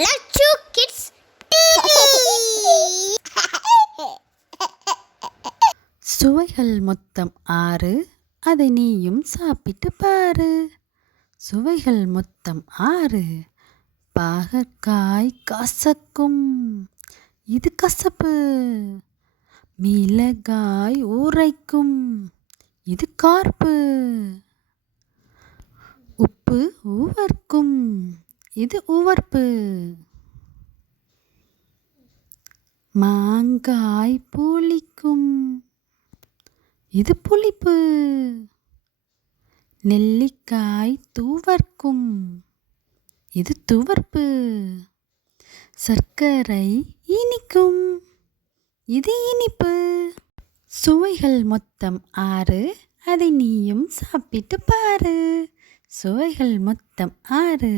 Love you kids TV. சுவைகள் மொத்தம் 6, அதை நீயும் சாப்பிட்டு பாரு. சுவைகள் மொத்தம் 6. பாகற்காய் கசக்கும், இது கசப்பு. மிளகாய் உரைக்கும், இது கார்ப்பு. உப்பு உவர்க்கும், இது உவர்ப்பு. மாங்காய் புளிக்கும், இது புளிப்பு. நெல்லிக்காய் துவர்க்கும், இது துவர்ப்பு. சர்க்கரை இனிக்கும், இது இனிப்பு. சுவைகள் மொத்தம் 6, அதை நீயும் சாப்பிட்டு பாரு. சுவைகள் மொத்தம் 6.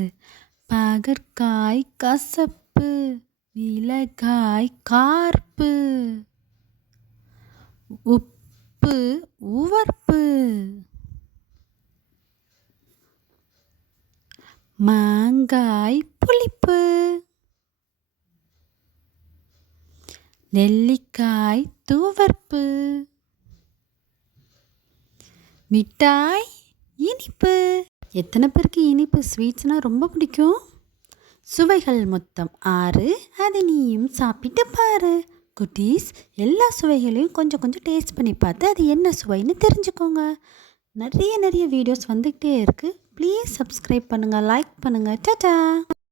பாகற்காய் கசப்பு, மிளகாய் கார்ப்பு. உப்பு உவர்ப்பு. மாங்காய் புளிப்பு. நெல்லிக்காய் துவர்ப்பு. மிட்டாய் இனிப்பு. எத்தனை பேருக்கு இனிப்பு ஸ்வீட்ஸ்னால் ரொம்ப பிடிக்கும்? சுவைகள் மொத்தம் 6, அதை நீயும் சாப்பிட்டு பாரு. குட்டீஸ், எல்லா சுவைகளையும் கொஞ்சம் கொஞ்சம் டேஸ்ட் பண்ணி பார்த்து அது என்ன சுவைன்னு தெரிஞ்சுக்கோங்க. நிறைய வீடியோஸ் வந்துக்கிட்டே இருக்குது. ப்ளீஸ் சப்ஸ்கிரைப் பண்ணுங்கள், லைக் பண்ணுங்கள். டாடா.